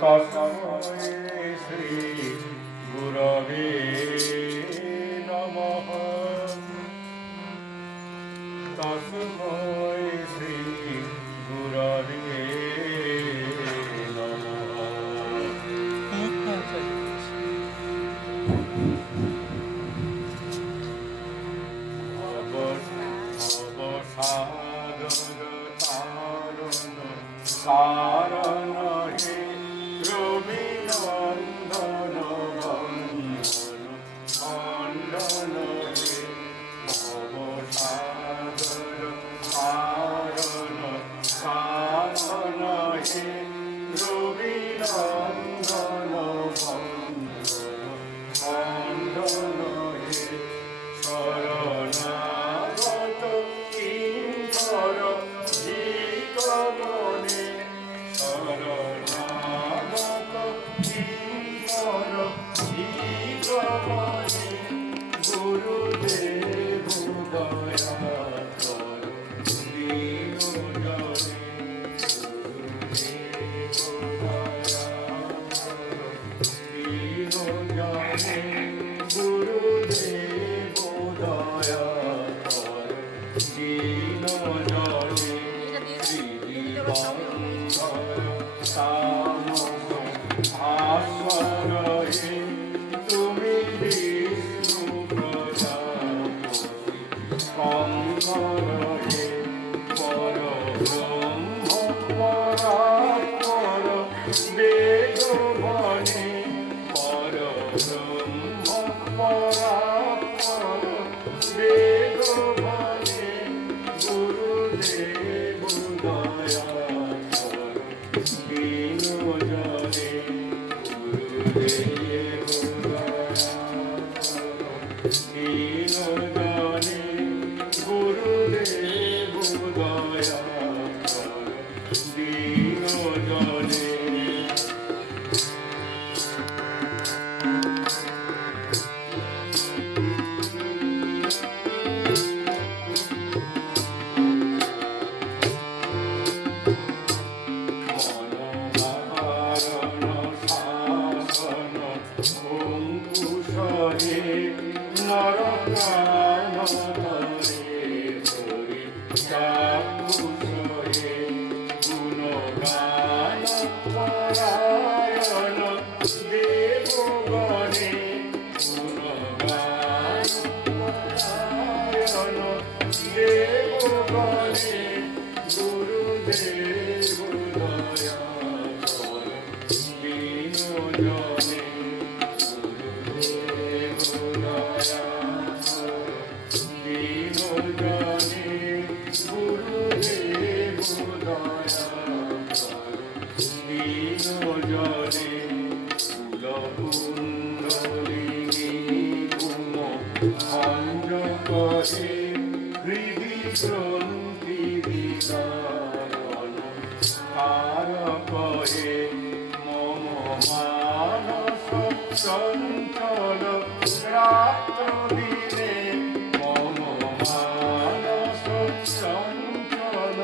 তস্मै শ্রী গুরবে নমঃ। তস্मै শ্রী গুরবে নমঃ। কারণ হে রবি নন্দন বন্দন খণ্ডন হে ভবসাগর কারণ কারণ হে রবি নন্দন বন্দন খণ্ডন হে শরণাগত কিঙ্কর জীবনে শরণাগত কিঙ্কর জীবনে গুরুদেব দয়া কর দীনজনে গুরুদেব দয়া কর দীনজনে ভাস্বরে তুমি বিষ্ণু প্রজাপতি শঙ্করে পরব্রহ্ম পরাৎপর বেদবনে পরব্রহ্ম পরাৎপর বেদবনে গুরুদেব দয়া কর দীনজনে গুরুদেব দয়া কর দীনজনে গুরুদেব দয়া কর দীনজনে। নরকাননে হরি চাক্ষুষে গুণগান পরায়ণ দেবগণে গুণগান পরায়ণ দেবগণে গুরুদেব দয়া কর দীনজনে গুরুদেব দয়া দীনজনে গুরুদেব দয়া কর দীনজনে কুলকুণ্ডলিনী কুম খণ্ড করে হৃদি গ্রন্থি বিদারণ কারকয়ে মম মানস চঞ্চল রাত্র দিনে মম মানস চঞ্চল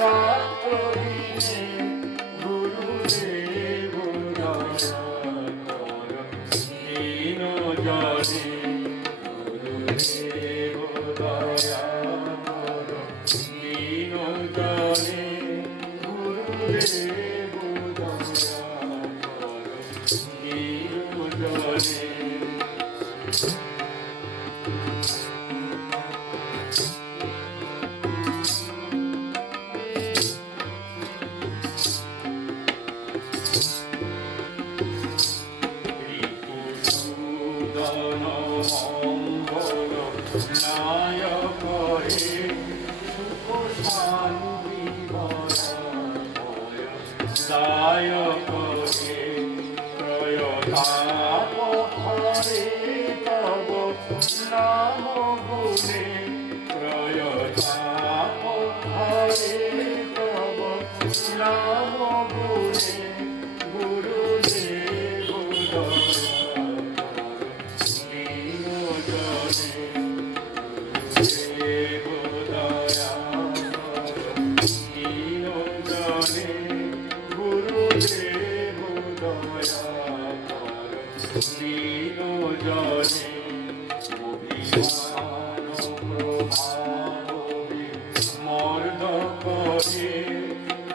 রাত্র দিনে গুরুদেব দয়া কর দীনজনে গুরুদেব দয়া কর দীনজনে গুরুদেব দয়া কর দীনজনে। মঙ্গল নায়ক হে সুখ শান্তি দায়ক হে প্রয়তাপ হরে তব নাম গুণে প্রয়তাপ হরে তব নাম গুণে গুরুদেব দয়া দীন জনে অভিমান প্রভাব মর্দ করে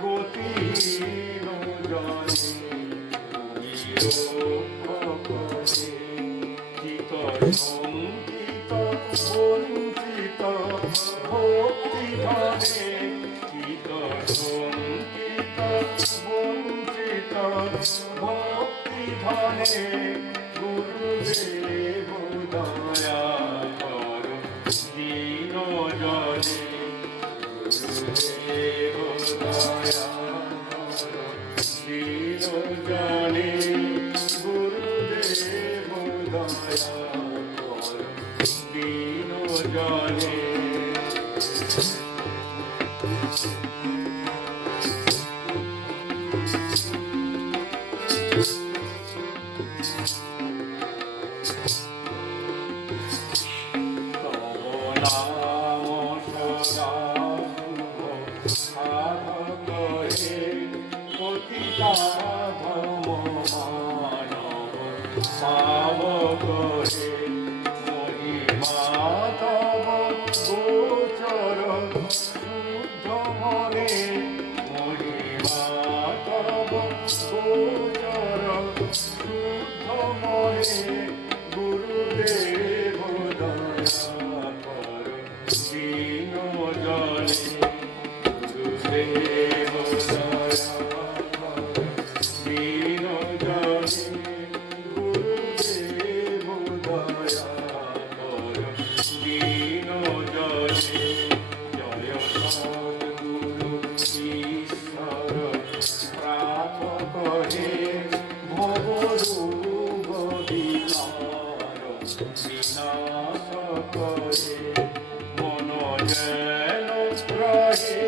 গতিহীন জনে চিত শঙ্কিত বঞ্চিত ভক্তি ধনে চিত শঙ্কিত বঞ্চিত ভক্তি ধনে গুরুদেব দয়া কর দীন জনে গুরুদেব দয়া কর দীন জনে গুরুদেব দয়া কর দীন জনে গুরুদেব দয়া কর দীন জনে গুরুদেব দয়া কর দীন জনে গুরুদেব দয়া কর দীন জনে জয় সদ্গুরু ঈশ্বর প্রাপ করে ভবরূপ বিকার বিনাশ করে মন যেন রহে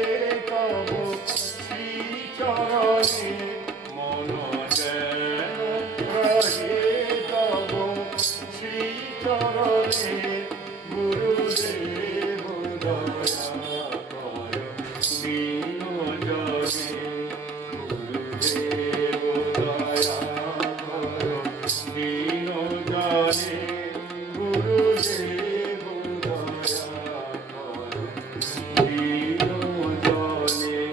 তব শ্রীচরণে মন যেন রহে তব শ্রীচরণে গুরুদেব দয়া কর দীন জনে গুরুদেব দয়া কর দীন জনে গুরুদেব দয়া কর দীন জনে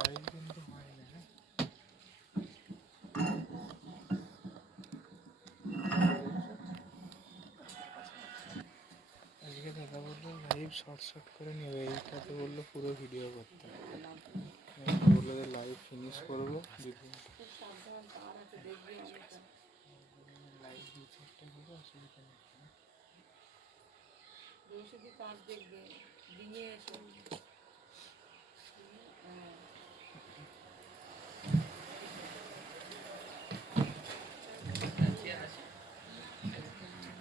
লাইভ কিন্তু হয় না। আজকে দাদা বললো লাইভ শর্ট করে নেবে, এইটাতে বললো পুরো ভিডিও করতে বললো যে লাইভ ফিনিশ করবো লাইভ দু চারটে করে অসুবিধা নেই।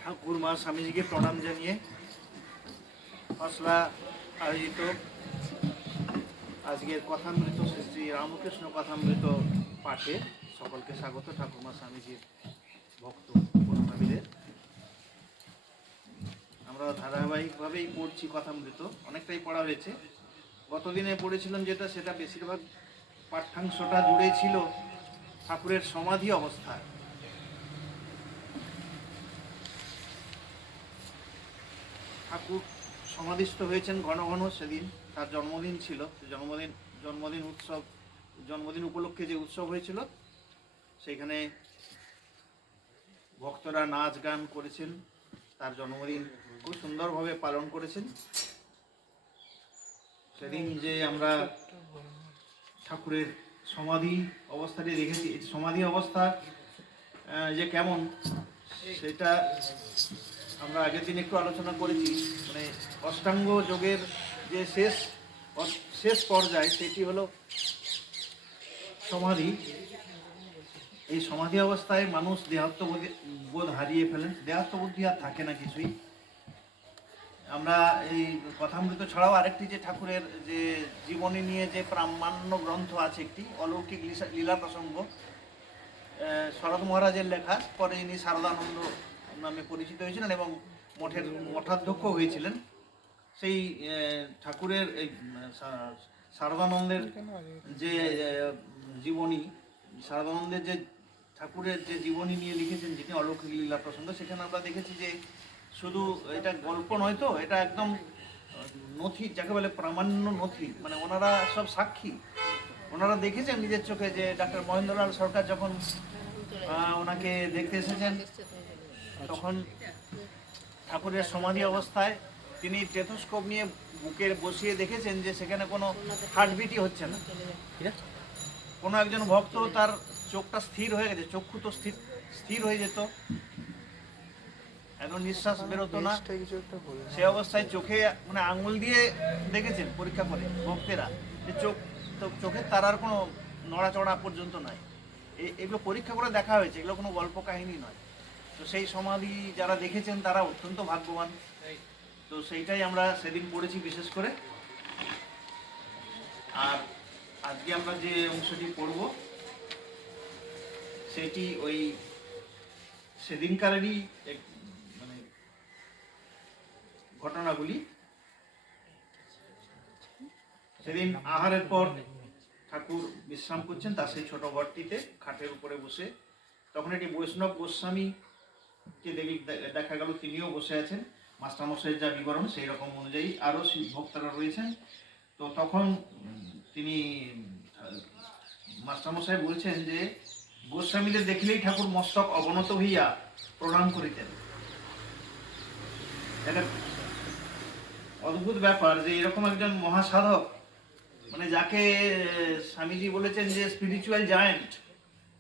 ঠাকুর মা স্বামীজিকে প্রণাম জানিয়ে খসড়া আয়োজিত আজকের কথামৃত শ্রী শ্রী রামকৃষ্ণ কথামৃত পাঠে সকলকে স্বাগত। ঠাকুরমা স্বামীজির ভক্ত অনুগামীদের আমরা ধারাবাহিকভাবেই পড়ছি কথামৃত, অনেকটাই পড়া হয়েছে। গতদিনে পড়েছিলাম যেটা, সেটা বেশিরভাগ পাঠ্যাংশটা জুড়ে ছিল ঠাকুরের সমাধি অবস্থায়। ঠাকুর সমাধিস্থ হয়েছেন ঘন ঘন, সেদিন তার জন্মদিন ছিল। জন্মদিন উপলক্ষে যে উৎসব হয়েছিল সেখানে ভক্তরা নাচ গান করেছেন, তার জন্মদিন খুব সুন্দরভাবে পালন করেছেন। সেদিন যে আমরা ঠাকুরের সমাধি অবস্থাটি দেখেছি, সমাধি অবস্থা যে কেমন সেটা আমরা আগের দিন একটু আলোচনা করেছি, মানে অষ্টাঙ্গ যোগের যে শেষ পর্যায় সেটি হলো সমাধি। এই সমাধি অবস্থায় মানুষ বোধ হারিয়ে ফেলেন, দেহাত্মবুদ্ধি আর থাকে না কিছুই। আমরা এই কথামৃত ছাড়াও আরেকটি যে ঠাকুরের যে জীবনী নিয়ে যে প্রামাণ্য গ্রন্থ আছে, একটি অলৌকিক লীলা প্রসঙ্গ, শরৎ মহারাজের লেখা, পরে ইনি শারদানন্দ নামে পরিচিত হয়েছিলেন এবং মঠাধ্যক্ষ হয়েছিলেন। সেই ঠাকুরের এই শারদানন্দের যে জীবনী, শারদানন্দের যে ঠাকুরের যে জীবনী নিয়ে লিখেছেন যিনি, অলৌকিক লীলা প্রসঙ্গ, সেখানে আমরা দেখেছি যে শুধু এটা গল্প নয়, তো এটা একদম নথি, যাকে বলে প্রামাণ্য নথি। মানে ওনারা সব সাক্ষী, ওনারা দেখেছেন নিজের চোখে যে ডাক্তার মহেন্দ্রলাল সরকার যখন ওনাকে দেখতে এসেছেন, তখন ঠাকুরের সমাধি অবস্থায় তিনি টেথোস্কোপ নিয়ে বুকে বসিয়ে দেখেছেন যে সেখানে কোনো হার্টবিটই হচ্ছে না। কোনো একজন ভক্ত, তার চোখটা স্থির হয়ে গেছে, চক্ষু তো স্থির হয়ে যেত, একদম নিঃশ্বাস বেরোতো না। সে অবস্থায় চোখে মানে আঙুল দিয়ে দেখেছেন পরীক্ষা করে ভক্তেরা যে চোখের তারার কোনো নড়াচড়া পর্যন্ত নাই। এগুলো পরীক্ষা করে দেখা হয়েছে, এগুলো কোনো গল্প কাহিনী নয়। তো সেই সমাধি যারা দেখেছেন তারা অত্যন্ত ভাগ্যবান। তো সেইটাই আমরা সেদিন পড়েছি বিশেষ করে। আর আজকে আমরা যে অংশটি পড়ব সেটি ওই সেদিনকারেরই মানে ঘটনাগুলি। সেদিন আহারের পর ঠাকুর বিশ্রাম করছেন তার সেই ছোট ঘরটিতে খাটের উপরে বসে। তখন একটি বৈষ্ণব গোস্বামীকে দেখা গেল, তিনিও বসে আছেন। মাস্টারমশাইয়ের যা বিবরণ সেই রকম অনুযায়ী আরও ভক্তরা রয়েছেন। তো তখন তিনি মাস্টারমশাই বলছেন যে গোস্বামীদের দেখলেই ঠাকুর মস্তক অবনত হইয়া প্রণাম করিতেন। এটা অদ্ভুত ব্যাপার যে এরকম একজন মহাসাধক, মানে যাকে স্বামীজি বলেছেন যে স্পিরিচুয়াল জায়ান্ট,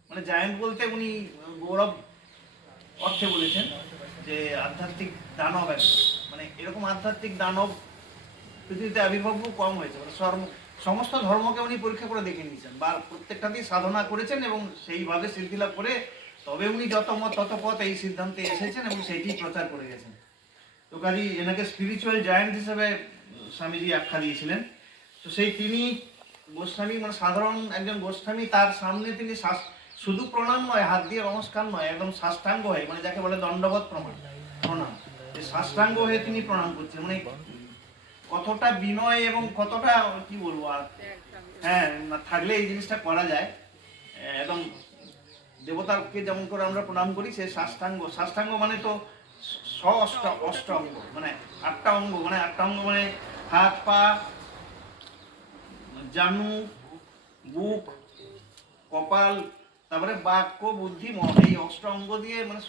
মানে জায়ান্ট বলতে উনি গৌরব অর্থে বলেছেন যে আধ্যাত্মিক দানব একজন। মানে এরকম আধ্যাত্মিক দানব পৃথিবীতে আবির্ভাব কম হয়েছে। মানে সমস্ত ধর্মকে উনি পরীক্ষা করে দেখে নিয়েছেন, বা প্রত্যেকটাতেই সাধনা করেছেন এবং সেইভাবে সিদ্ধিলাভ করে তবে উনি যত মত তত পথ এই সিদ্ধান্তে এসেছেন এবং সেইটি প্রচার করে গেছেন। তো কাজী এনাকে স্পিরিচুয়াল জায়ান্ট হিসেবে স্বামীজি আখ্যা দিয়েছিলেন। তো সেই তিনি গোস্বামী, মানে সাধারণ একজন গোস্বামী, তার সামনে তিনি শুধু প্রণাম নয়, হাত দিয়ে নমস্কার নয়, একদম সাষ্টাঙ্গ হয়ে, মানে যাকে বলে দণ্ডবত প্রণাম, সাষ্টাঙ্গ হয়ে তিনি প্রণাম করছেন। মানে কতটা বিনয় এবং কতটা কি বলবো, আর হ্যাঁ থাকলে এই জিনিসটা করা যায়। একদম দেবতাকে যেমন করে আমরা প্রণাম করি, সে সাষ্টাঙ্গ মানে তো অষ্ট অঙ্গ, মানে আটটা অঙ্গ, মানে হাত, পা, জানু, বুক, কপাল, তারপরে বাক্য, বুদ্ধি, মন, এই অষ্ট অঙ্গ দিয়ে মানে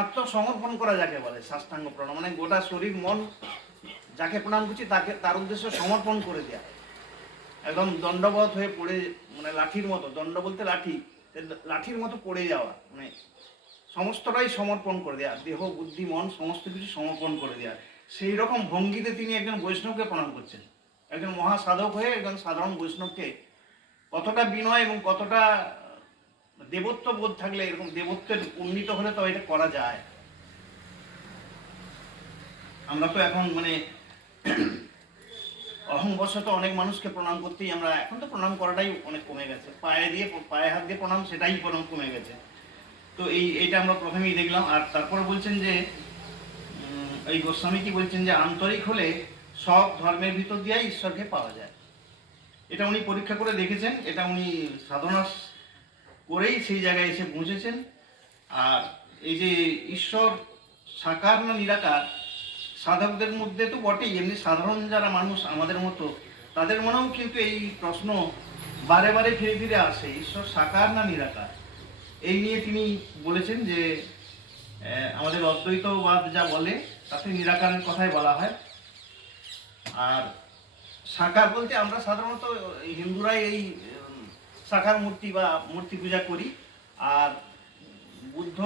আত্মসমর্পণ করা যাকে বলে সাষ্টাঙ্গ প্রণাম। মানে গোটা শরীর মন যাকে প্রণাম করছি তার উদ্দেশ্য সমর্পণ করে দেয়া, একদম দণ্ডবত হয়ে পড়ে, মানে লাঠির মতো, দণ্ড বলতে লাঠির মতো পড়ে যাওয়া, মানে সমস্তটাই সমর্পণ করে দেয়া, দেহ, বুদ্ধি, মন সমস্ত কিছু সমর্পণ করে দেয়া। সেই রকম ভঙ্গিতে তিনি একজন বৈষ্ণবকে প্রণাম করছেন। একজন মহাসাধক হয়ে একজন সাধারণ বৈষ্ণবকে কতটা বিনয় এবং কতটা দেবত্ব বোধ থাকলে, এরকম দেবত্বের উন্নীত হলে তো এটা করা যায়। আমরা তো এখন মানে অহংবশত অনেক মানুষকে প্রণাম করতেই আমরা, এখন তো প্রণাম করাটাই অনেক কমে গেছে, পায়ে হাত দিয়ে প্রণাম সেটাই কমে গেছে। তো এইটা আমরা প্রথমেই দেখলাম। আর তারপরে বলছেন যে এই গোস্বামী কি বলছেন যে আন্তরিক হলে সব ধর্মের ভিতর দিয়েই ঈশ্বরকে পাওয়া যায়। এটা উনি পরীক্ষা করে দেখেছেন, এটা উনি সাধনা করেই সেই জায়গায় এসে পৌঁছেছেন। আর এই যে ঈশ্বর সাকার না নিরাকার, সাধকদের মধ্যে তো বটেই, এমনি সাধারণ যারা মানুষ আমাদের মতো, তাদের মনেও কিন্তু এই প্রশ্ন বারে বারে ফিরে ফিরে আসে, ঈশ্বর সাকার না নিরাকার। এই নিয়ে তিনি বলেছেন যে আমাদের অদ্বৈতবাদ যা বলে তাতে নিরাকারের কথাই বলা হয়। আর সাকার বলতে আমরা সাধারণত হিন্দুরাই এই সাকার মূর্তি বা মূর্তি পূজা করি। আর বুদ্ধ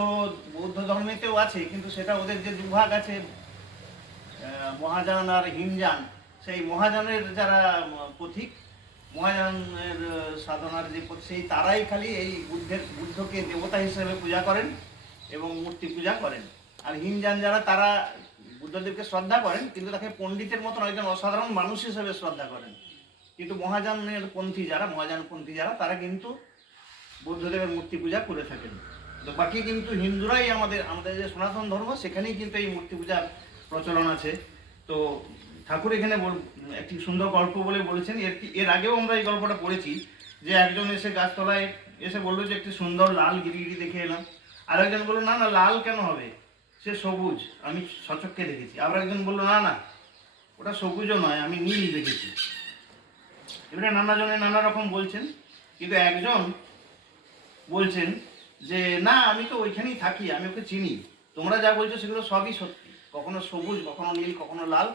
বৌদ্ধ ধর্মেতেও আছে, কিন্তু সেটা ওদের যে দুভাগ আছে, মহাযান আর হিমযান, সেই মহাযানের যারা পথিক, মহাযানের সাধনার যে সেই তারাই খালি এই বুদ্ধকে দেবতা হিসেবে পূজা করেন এবং মূর্তি পূজা করেন। আর হিমযান যারা, তারা বুদ্ধদেবকে শ্রদ্ধা করেন, কিন্তু তাকে পণ্ডিতের মতন একজন অসাধারণ মানুষ হিসেবে শ্রদ্ধা করেন। কিন্তু মহাযানের পন্থী যারা, মহাযানপন্থী যারা, তারা কিন্তু বুদ্ধদেবের মূর্তি পূজা করে থাকেন। তো বাকি কিন্তু হিন্দুরাই আমাদের যে সনাতন ধর্ম, সেখানেই কিন্তু এই মূর্তি পূজার প্রচলন আছে। তো ঠাকুর এখানে একটি সুন্দর গল্প বলে বলেছেন। এর আগেও আমরা এই গল্পটা পড়েছি, যে একজন এসে গাছতলায় এসে বললো যে একটি সুন্দর লাল গিরিগিরি দেখে এলাম। আর একজন বললো, না না, লাল কেন হবে, সে সবুজ, আমি সচক্ষে দেখেছি। আবার একজন বললো, না না, ওটা সবুজও নয়, আমি নীল দেখেছি। এবারে নানাজনে নানা রকম বলছেন, কিন্তু একজন বলছেন যে না, আমি তো ওইখানেই থাকি, আমি ওকে চিনি, তোমরা যা বলছো সেগুলো সবই সত্যি, কখনো সবুজ, কখনো নীল, কখনো লাল,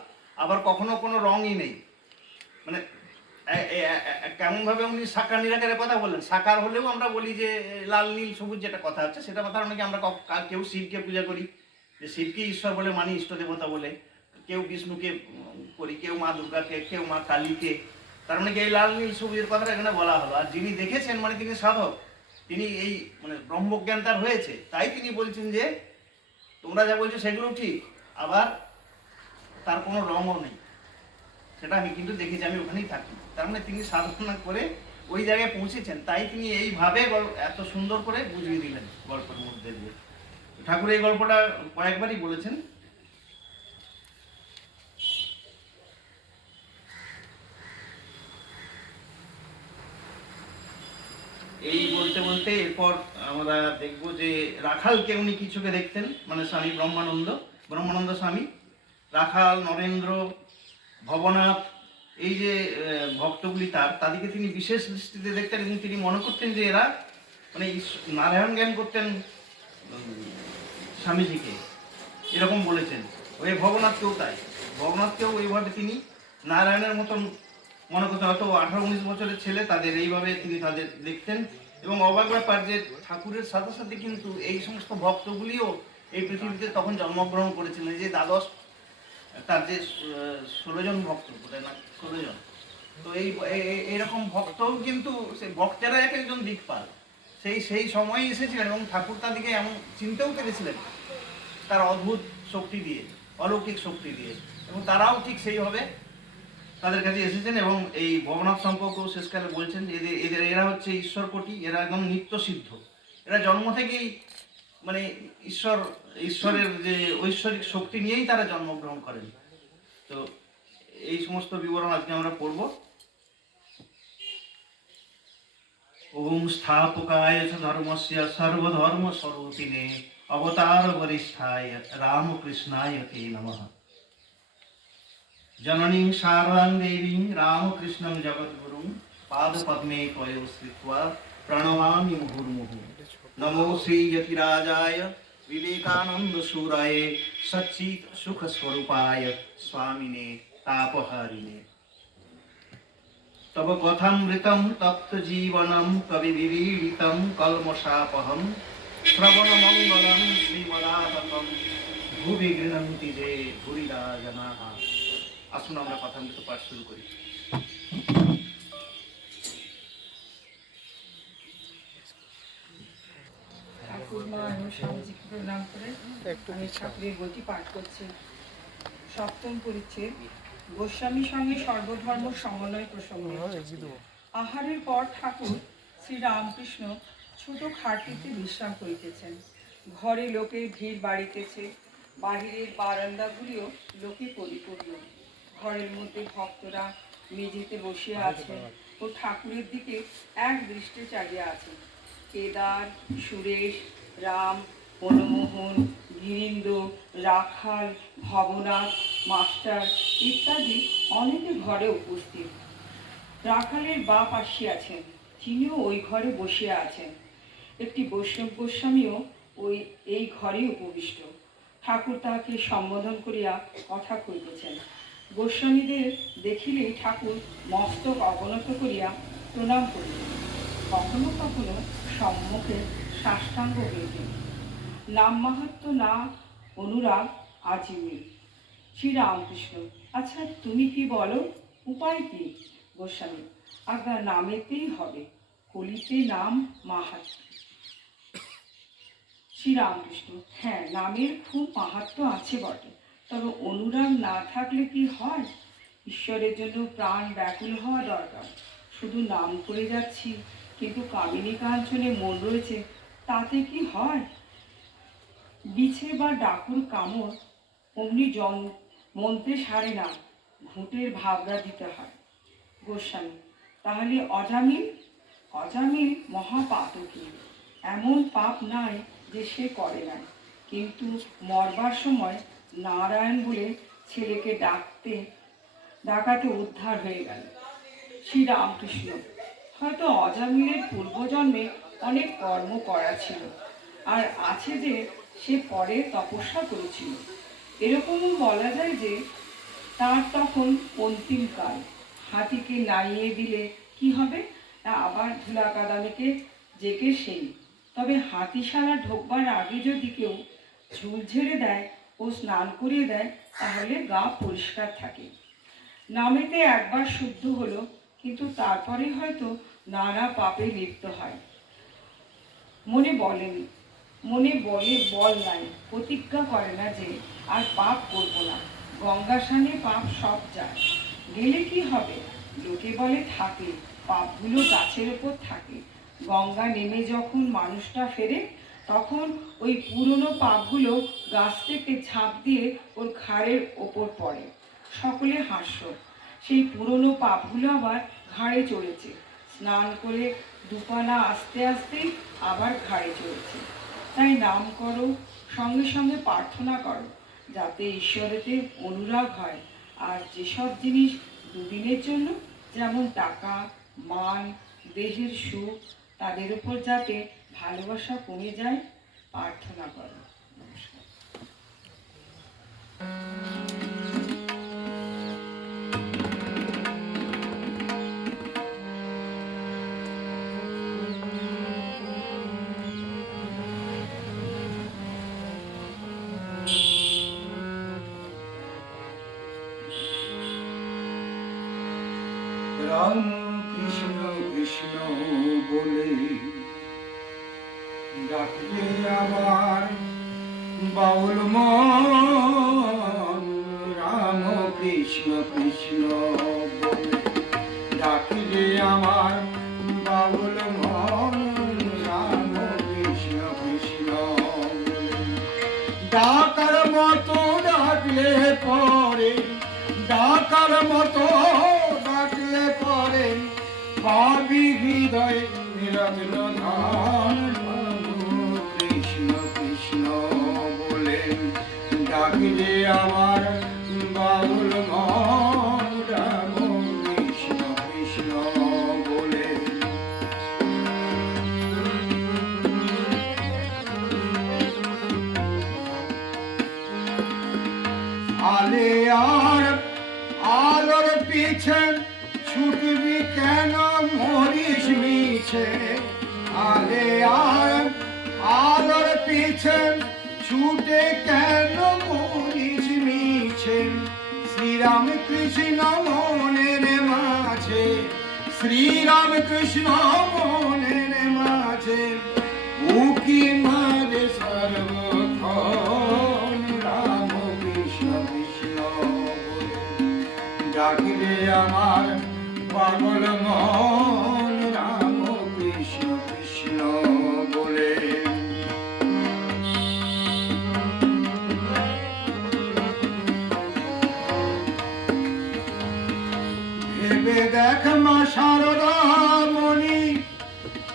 আবার কখনো কোনো রঙই নেই। মানে কেমন ভাবে উনি সাকার নিরাকারের কথা বললেন। সাকার হলেও আমরা বলি যে লাল নীল সবুজ যেটা কথা হচ্ছে, সেটা কথা নাকি আমরা কেউ শিবকে পূজা করি, যে শিবকে ঈশ্বর বলে মানি, ইষ্ট দেবতা বলে, কেউ বিষ্ণুকে করি, কেউ মা দুর্গাকে, কেউ মা কালীকে। তার মানে কি এই লাল নীল সবুজের কথাটা এখানে বলা হলো। আর যিনি দেখেছেন, মানে তিনি সাধক, তিনি এই মানে ব্রহ্মজ্ঞান তার হয়েছে, তাই তিনি বলছেন যে তোমরা যা বলছো সেগুলো ঠিক, আবার তার কোনো রঙও নেই, সেটা আমি কিন্তু দেখেছি, আমি ওখানেই থাকি। তার মানে তিনি সাধনা করে ওই জায়গায় পৌঁছেছেন, তাই তিনি এইভাবে এত সুন্দর করে বুঝিয়ে দিলেন গল্পের মধ্যে দিয়ে। ঠাকুর এই গল্পটা কয়েকবারই বলেছেন। এই বলতে বলতে এরপর আমরা দেখব যে রাখালকে উনি কি চোখে দেখতেন, মানে স্বামী ব্রহ্মানন্দ স্বামী, রাখাল, নরেন্দ্র, ভবনাথ, এই যে ভক্তগুলি তাদেরকে তিনি বিশেষ দৃষ্টিতে দেখতেন, এবং তিনি মনে করতেন যে এরা মানে নারায়ণ জ্ঞান করতেন স্বামীজিকে, এরকম বলেছেন। ওই ভবনাথকেও তাই, ভবনাথকেও এইভাবে তিনি নারায়ণের মতন মনে করতেন। হয়তো 18-19 বছরের ছেলে, তাদের এইভাবে তিনি তাদের দেখতেন। এবং অবাক ব্যাপার যে ঠাকুরের সাথে সাথে কিন্তু এই সমস্ত ভক্তগুলিও এই পৃথিবীতে তখন জন্মগ্রহণ করেছিলেন। যে দ্বাদশ, তার যে 16 জন ভক্ত, বোধহয় না 16 জন, তো এইরকম ভক্তও কিন্তু সেই ভক্তেরা এক একজন দিকপাল সেই সময় এসেছিলেন, এবং ঠাকুর তাদেরকে এমন চিনতেও পেরেছিলেন তার অদ্ভুত শক্তি দিয়ে, অলৌকিক শক্তি দিয়ে, এবং তারাও ঠিক সেইভাবে তাদের কাছে এসেছেন। এবং এই ভবনাথ সম্পর্কেও শেষকালে বলছেন যে এরা হচ্ছে ঈশ্বর কোটি, এরা একদম নিত্য সিদ্ধ, এরা জন্ম থেকেই মানে ঈশ্বরের যে ঐশ্বরিক শক্তি নিয়েই তারা জন্মগ্রহণ করেন। তো এই সমস্ত বিবরণ আজকে আমরা পড়ব। ওম স্থাপকায় চ ধর্মস্য সর্বধর্ম স্বরূপিণে অবতার বরিষ্ঠায় রামকৃষ্ণায় তে নমঃ। জননীং শারদাং দেবীং রামকৃষ্ণং জগদ্গুরুং পাদপদ্মে পয়ো শ্রিত্বা প্রণমামি মুহুর্মুহু। নমো শ্রী যতিরাজায় বিবেকানন্দ সুরায় সচ্চিৎ সুখ স্বরূপায় স্বামিনে তাপহারিণে। তব কথামৃতম তপ্ত জীবনম কবি বিবীড়িতম কলমশাপহম শ্রবণ মঙ্গলম শ্রীমদাততম ভুবি গৃহন্তি যে ভুরিদা জনাঃ। আসুন আমরা কথামৃত পাঠ শুরু করি। ঠাকুরমা এবং স্বামীজিকে প্রণাম করে আমি ঠাকুরের বইটি পাঠ করছি। সপ্তম পরিচ্ছেদ, গোস্বামী সঙ্গে সর্বধর্ম সমন্বয় প্রসঙ্গ। আহারের পর ঠাকুর শ্রী রামকৃষ্ণ ছোট খাটটিতে বিশ্রাম করিতেছেন। ঘরে লোকের ভিড় বাড়িতেছে, বাহিরের বারান্দাগুলিও লোকে পরিপূর্ণ। ঘরের মধ্যে ভক্তরা মেঝেতে বসিয়া আছেন ও ঠাকুরের দিকে এক দৃষ্টে চালিয়া আছেন। কেদার, সুরেশ, রাম, মনমোহন, গিরিন্দ্র, রাখাল, ভবনাথ, মাস্টার ইত্যাদি অনেকে ঘরে উপস্থিত। রাখালের বাপ আসিয়াছেন, তিনিও ওই ঘরে বসিয়া আছেন। একটি বৈষ্ণব গোস্বামীও এই ঘরেই উপবিষ্ট। ঠাকুর তাহাকে সম্বোধন করিয়া কথা কইতেছেন। গোস্বামীদের দেখিলেই ঠাকুর মস্তক অবনত করিয়া প্রণাম করিলেন। কখনো কখনো সম্মুখে সাষ্টাঙ্গ হইতেন, নাম মাহাত্ম্য না অনুরাগ আজীবন। শ্রীরামকৃষ্ণ: আচ্ছা তুমি কি বলো, উপায় কি? গোস্বামী: আজ্ঞা নামেতেই হবে, কলিতে নাম মাহাত্ম্য। শ্রীরামকৃষ্ণ: হ্যাঁ, নামের খুব মাহাত্ম্য আছে বটে, তবে অনুরাগ না থাকলে কি হয়? ঈশ্বরের জন্য প্রাণ ব্যাকুল হওয়া দরকার। শুধু নাম করে যাচ্ছি কিন্তু কামিনী কাঞ্চনে মন রয়েছে, তাতে কি হয়? বিছে বা ডাকুর কামড় অমনি মন্ত্রে সারে না, ঘুঁটের ভাবরা দিতে হয়। গোস্বামী: তাহলে অজামিল? অজামিল মহাপাতকী, এমন পাপ নাই যে সে করে নাই, কিন্তু মরবার সময় নারায়ণ বলে ছেলেকে ডাকাতে উদ্ধার হয়ে গেল। শ্রীরামকৃষ্ণ: হয়তো অজামিলের পূর্বজন্মে অনেক কর্ম করা ছিল, আর আছে যে সে পরে তপস্যা করেছিল। এরকমও বলা যায় যে তার তখন অন্তিম কাল। হাতিকে নাইয়ে দিলে কি হবে? না আবার ধুলা কাদানিকে জেকে সেই। তবে হাতিশালা ঢোকবার আগে যদি কেউ ঝুল ঝেড়ে দেয় ও স্নান করিয়ে দেয়, তাহলে গা পরিষ্কার থাকে। নামেতে একবার শুদ্ধ হলো, কিন্তু তারপরে হয়তো নানা পাপে লিপ্ত হয়। মনে বলে বল নাই, প্রতিজ্ঞা করে না যে আর পাপ করব না। গঙ্গা স্নানে পাপ সব যায়, গেলে কি হবে? লোকে বলে থাকে, পাপগুলো গাছের ওপর থাকে। গঙ্গা নেমে যখন মানুষটা ফেরে, তখন ওই পুরনো পাপগুলো গাছ থেকে ঝাঁপ দিয়ে ওর ঘাড়ের ওপর পড়ে। সকলে হাস্য। সেই পুরনো পাপগুলো আবার ঘাড়ে চড়েছে। স্নান করে দুপানা আস্তে আস্তেই আবার ঘাড়ে চড়েছে। তাই নাম করো, সঙ্গে সঙ্গে প্রার্থনা করো, যাতে ঈশ্বরেতে অনুরাগ হয়। আর যেসব জিনিস দুদিনের জন্য, যেমন টাকা, মান, দেহের সুখ, তাদের উপর যাতে ভালোবাসা কমে যায়, প্রার্থনা করো। নমস্কার। রাম কৃষ্ণ কৃষ্ণ বলে ডাকলে আমার বাউল মন, রাম কৃষ্ণ কৃষ্ণ বলে ডাকলে আমার বাউল মন, রাম কৃষ্ণ কৃষ্ণ বলে ডাকার মতো ডাকলে পরে, ডাকার মতো ডাকলে পরে ভাবি হৃদয় নিরঞ্জন ধান, কৃষ্ণ কৃষ্ণ বলে ডাকলে আমার বাউল মন, রাম কৃষ্ণ কৃষ্ণ বলে। আলে আর আলোর পিছে ছুটবি কেন মরিস মিছে, আলে আর আলোর পিছে ছুটে কেন মরিস মিছে। শ্রীরাম কৃষ্ণ মনের মাঝে, শ্রীরাম কৃষ্ণ মনের মাঝে উকি মারে সর্বক্ষণ, রাম কৃষ্ণ কৃষ্ণ বলে ডাকলে আমার পাগল মন, রাম কৃষ্ণ কৃষ্ণ বলে। ভেবে দেখ মা শারদা মণি,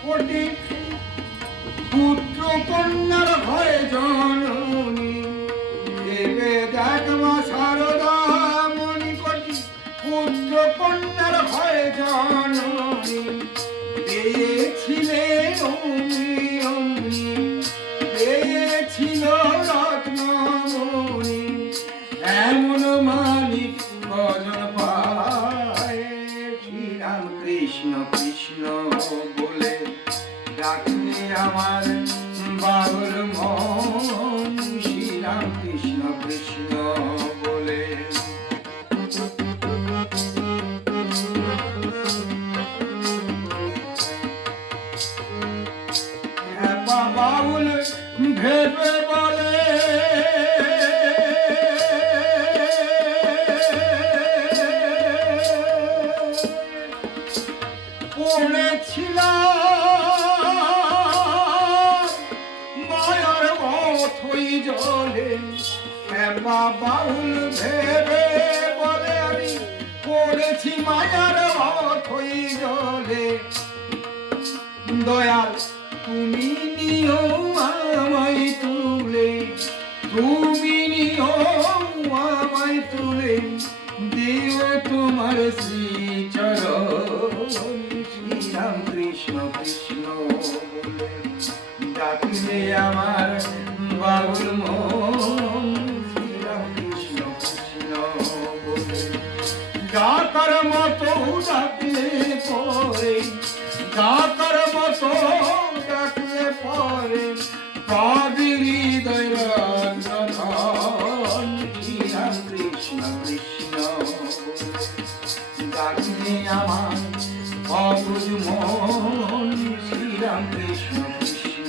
কোটি পুত্র কন্যার ভয়ে জননী। ভেবে দেখ মা শারদা মণি, কোটি পুত্র কন্যার ভয়ে জননী। পেয়েছিলে অমনি অমনি, পেয়েছিল রত্নমণি, এমন মানিক ভজন পায়। শ্রীরাম কৃষ্ণ কৃষ্ণ বলে ডাকলে আমার বাউল মন, ভেবে বলে পড়েছিলাম মায়ার অথই জলে। হ্যাঁ বাউল ভেবে বলে আমি পড়েছি মায়ার অথই জলে। দয়াল তুমি নিও আমায় তুলে, তুমি নিও আমায় তুলে, দিও তোমার শ্রীচরণ। শ্রীরাম কৃষ্ণ কৃষ্ণ বলে ডাকলে আমার বাউল মন। শ্রীরাম কৃষ্ণ কৃষ্ণ বলে ডাকার মতো ডাকলে পরে, ডাকার মতো ডাকলে পরে পাবি হৃদয় রঞ্জন। শ্রীরাম কৃষ্ণ কৃষ্ণ ডাকলে আমার অবুঝ মন। শ্রীরাম কৃষ্ণ কৃষ্ণ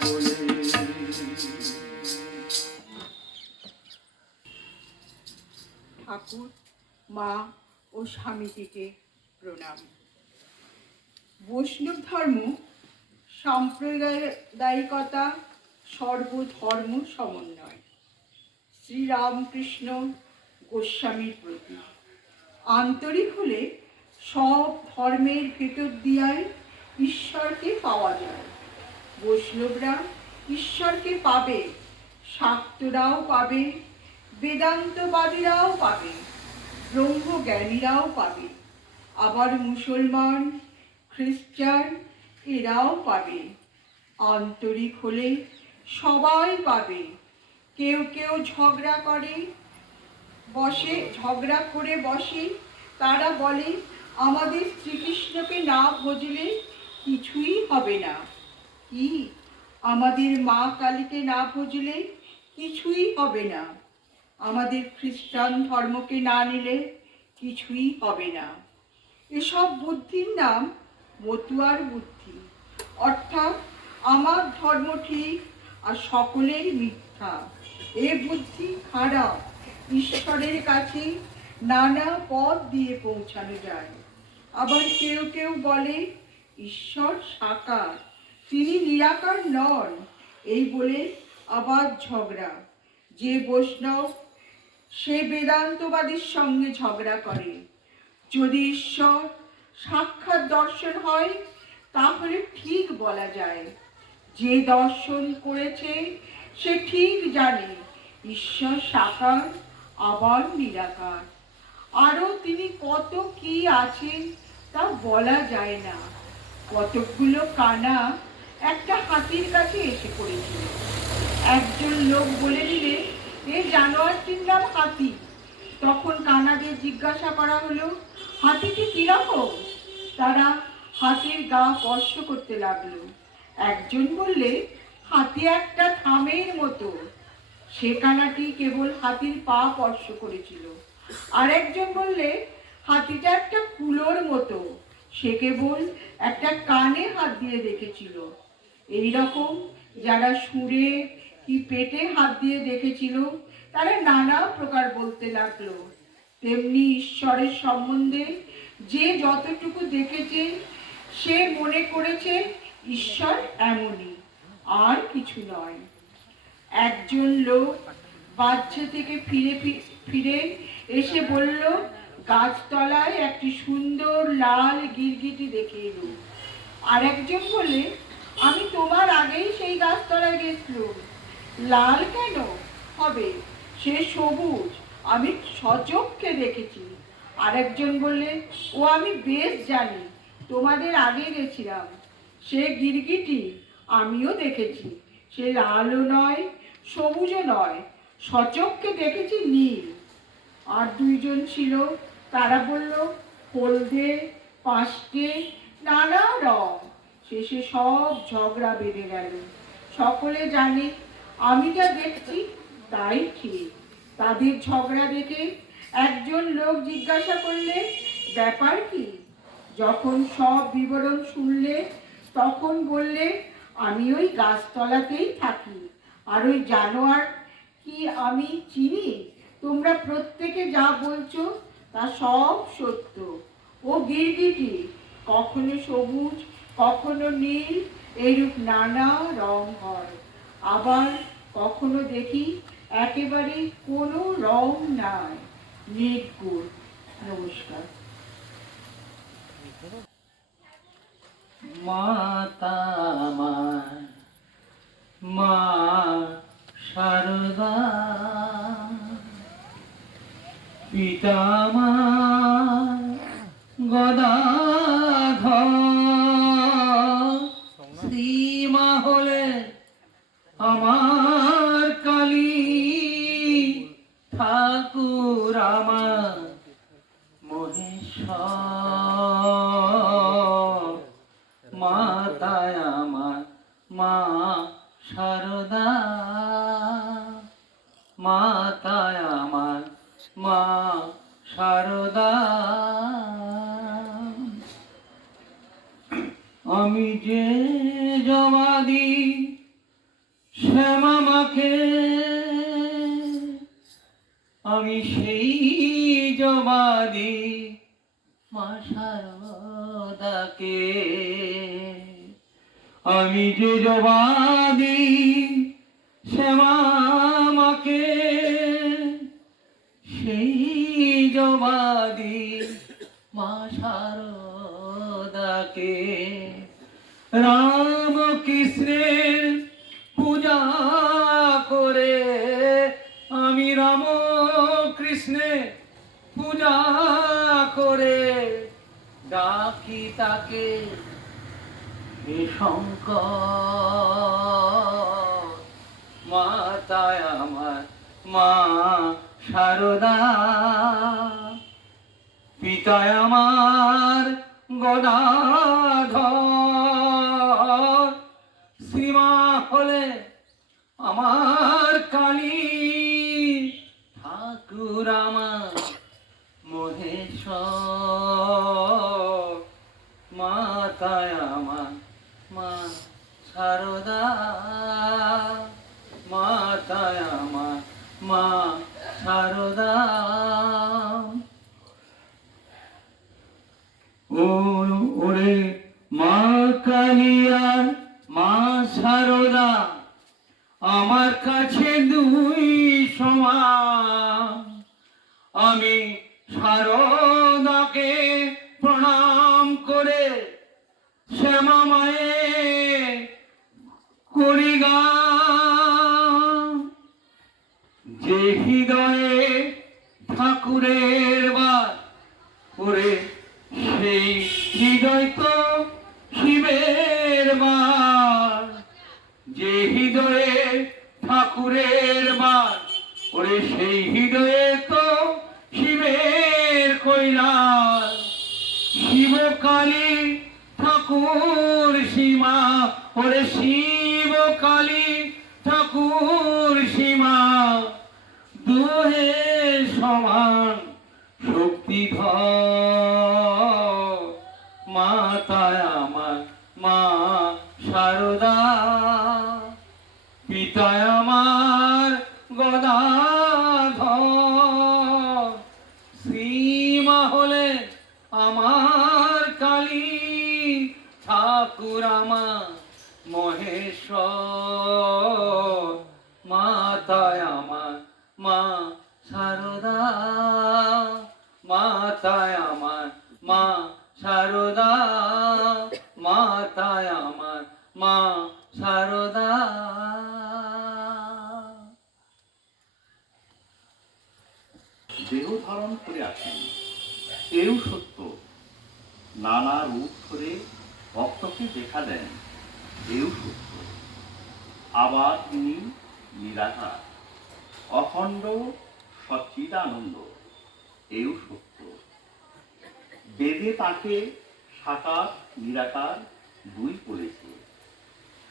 বলে। ঠাকুর, মা ও স্বামীজিকে প্রণাম। বৈষ্ণব ধর্ম সাম্প্রদায়িকতা, সর্বধর্ম সমন্বয়। শ্রীরামকৃষ্ণ গোস্বামীর প্রতি আন্তরিক হলে সব ধর্মের ভেতর দিয়াই ঈশ্বরকে পাওয়া যায়। বৈষ্ণবরা ঈশ্বরকে পাবে, শাক্তরাও পাবে, বেদান্তবাদীরাও পাবে, ব্রহ্মজ্ঞানীরাও পাবে, আবার মুসলমান, খ্রিস্টান এরাও পাবে। আন্তরিক হলে সবাই পাবে। কেউ কেউ ঝগড়া করে বসে, তারা বলে আমাদের শ্রীকৃষ্ণকে না ভজলে কিছুই হবে না। কি আমাদের মা কালীকে না ভজলে কিছুই হবে না, আমাদের খ্রিস্টান ধর্মকে না নিলে কিছুই হবে না। এসব বুদ্ধির নাম মতুয়ার বুদ্ধি, অর্থাৎ আমার ধর্ম ঠিক আর সকলের মিথ্যা। এ বুদ্ধি খারাপ। ঈশ্বরের কাছে নানা পথ দিয়ে পৌঁছানো যায়। আবার কেউ কেউ বলে ঈশ্বর সাকার, তিনি নিরাকার নন, এই বলে আবার ঝগড়া। যে বৈষ্ণব সে বেদান্তবাদীর সঙ্গে ঝগড়া করে। যদি ঈশ্বর সাক্ষাৎ দর্শন হয় তাহলে ঠিক বলা যায়। যে দর্শন করেছে সে ঠিক জানে ঈশ্বর সাকার আবার নিরাকার। আরও তিনি কত কি আছেন তা বলা যায় না। কতকগুলো কানা একটা হাতির কাছে এসে পড়েছিল। একজন লোক বলে দিলে এই জানোয়ারটির নাম হাতি। তখন কানাদের জিজ্ঞাসা করা হলো হাতিটি কিরকম? তারা হাতির গা স্পর্শ করতে লাগলো। একজন বললে হাতি একটা থামের মতো। সে কানাটি কেবল হাতির পা স্পর্শ করেছিল। আর একজন বললে হাতিটা একটা কুলোর মতো, সে কেবল একটা কানে হাত দিয়ে দেখেছিল। এইরকম যারা সুরে কি পেটে হাত দিয়ে দেখেছিল তারা নানা প্রকার বলতে লাগলো। তেমনি ঈশ্বরের সম্বন্ধে যে যতটুকু দেখেছে সে মনে করেছে ঈশ্বর এমনই, আর কিছু নয়। একজন লোক বাচ্চা থেকে ফিরে এসে বলল গাছতলায় একটি সুন্দর লাল গিরগিটি দেখে এলো। আর একজন বললে আমি তোমার আগেই সেই গাছতলায় গেছিলাম। লাল কেন হবে, সে সবুজ, আমি সচক্ষে দেখেছি। আরেকজন বললে ও আমি বেশ জানি, তোমাদের আগে গেছিলাম। সে গিরগিটি আমিও দেখেছি, সে লালও নয় সবুজও নয়, সচক্ষে দেখেছি নীল। আর দুইজন ছিল, তারা বলল হলদে, পাঁচটে, নানা রং। শেষে সব ঝগড়া বেঁধে গেল। সকলে জানে আমি যা দেখছি তাই ঠিক। তাদের ঝগড়া দেখে একজন লোক জিজ্ঞাসা করলে ব্যাপার কি? যখন সব বিবরণ শুনলে তখন বললে আমি ওই গাছতলাতেই থাকি, আর ওই জানোয়ার কি আমি চিনি? তোমরা প্রত্যেকে যা বলছো তা সব সত্য। ও গিরগিটি কখনো সবুজ, কখনো নীল, এইরূপ নানা রং হয়। আবার কখনো দেখি একেবারে কোনো রং নাই, নির্গুণ। নমস্কার। মাতা আমার মা শারদা, পিতা আমার গদাধর, শ্রীমা হলে আমার কালী, ঠাকুর আমার মহেশ্বর, মাতায় আমার মা শারদা, মাতায় আমার মা শারদা। আমি যে জবা দিই শ্যামা মাকে, আমি সেই জবা দিই মা শারদাকে। আমি যে জবা দিই শ্যামা মাকে, সেই জবা দিই মা শারদাকে। রাম কৃষ্ণের পূজা করে আমি রাম কৃষ্ণের পূজা করে ডাকি তাকে হে শঙ্কর। মাতায় আমার মা শারদা, পিতায় আমার গদাধর, শ্রীমা হলে আমার কালী, ঠাকুর আমার মহেশ্বর। মাতায় আমার মা শারদা, মাতায় আমার মা শারদা। ওরে মা কালিয়া মা শারদা, আমার কাছে দুই সমান। আমি শারদাকে প্রণাম করে শ্যামা মায়ে করি গান। যে হৃদয়ে ঠাকুরের বাস ওরে, সেই হৃদয় তো শিবের বাস। যে হৃদয়ে ঠাকুরের বাস ওরে, সেই হৃদয়ে তো শিবের কৈলাস। শিব কালী ঠাকুর সীমা ওরে, শিব কালী ঠাকুর সীমা, দুহে সমান শক্তিধর। মাতায় আমার মা শারদা, পিতায় আমার গদাধর, শ্রীমা হলে আমার কালী, ঠাকুর আমার মহেশ্বর। মাতায় আমার মা শারদা, মাতায় আমার মা শারদা, মাতায় আমার মা শারদা। দেহ ধারণ করে আসেন, এও সত্য। নানা রূপ ধরে ভক্তকে দেখা দেন, এও সত্য। আবার তিনি নিরাকার, অখণ্ড, সচ্চিদানন্দ, এও সত্য। বেদে তাকে সাকার নিরাকার দুই বলেছে,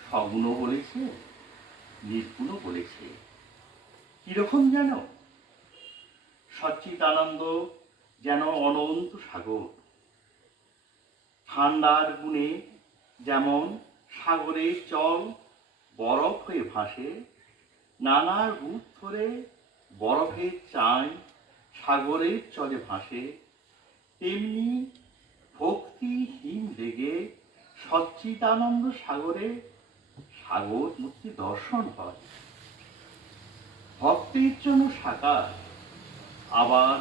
সগুণ বলেছে, নির্গুণ বলেছে। কিরকম যেন সচ্চিদানন্দ যেন অনন্ত সাগর, ঠান্ডার গুণে যেমন সাগরের জল বরফ হয়ে ভাসে, নানা রূপ ধরে বরফের চাই সাগরের চলে ভাসে, তেমনি ভক্তিহীন রেগে সচ্চিদানন্দ সাগরে সাগর মূর্তি দর্শন হয়। ভক্তের জন্য সাকার, আবার